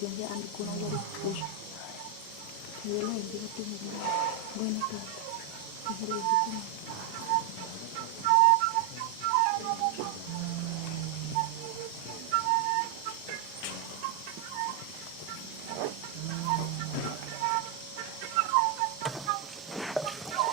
siempre ando con una yarikush. Que yo lo bendiga a tu hermano. Buena plata. Que se le dice tu madre.